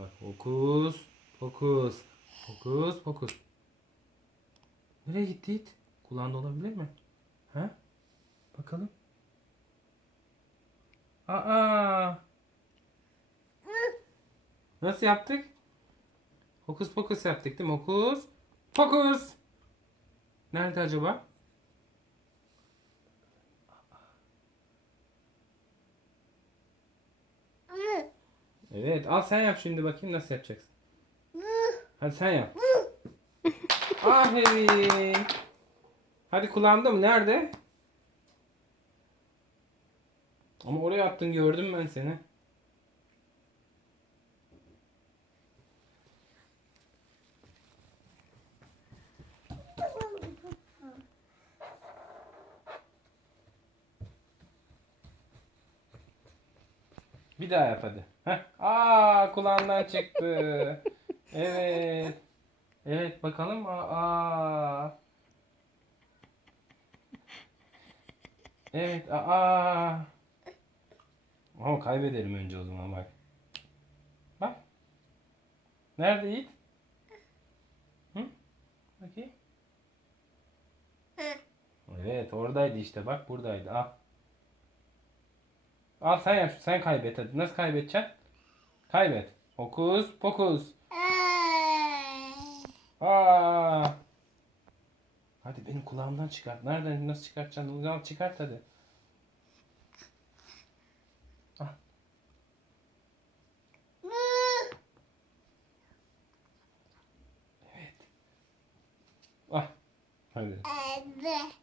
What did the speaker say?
Bak hokus pokus. Hokus pokus. Nereye gitti it? Kulağında olabilir mi? Ha? Bakalım. Aa! Nasıl yaptık? Hokus pokus yaptık değil mi? Hokus pokus. Nerede acaba? Evet al sen yap şimdi bakayım nasıl yapacaksın. Hadi sen yap. Aferin. Hadi kulağımda mı? Nerede? Ama oraya attın gördüm ben seni. Bir daha yap hadi. Heh. Aa kulağından çıktı. Evet. Evet bakalım. Aa. Evet. Aa. Ama kaybederim önce o zaman bak. Bak. Nerede Yiğit? Hı? Bakayım. Evet oradaydı işte bak buradaydı. Al. Al sen yap. Sen kaybet hadi. Nasıl kaybedeceksin? Kaybet. Hokus pokus. Aa. Hadi benim kulağımdan çıkart. Nereden nasıl çıkartacaksın? Zaman çıkart hadi. Al. Evet. Ah. Hadi. Evet.